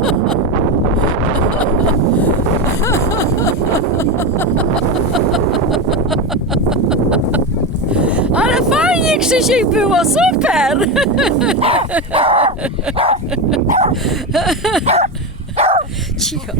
Oh! Fajnie Krzysiek było, super! Cicho.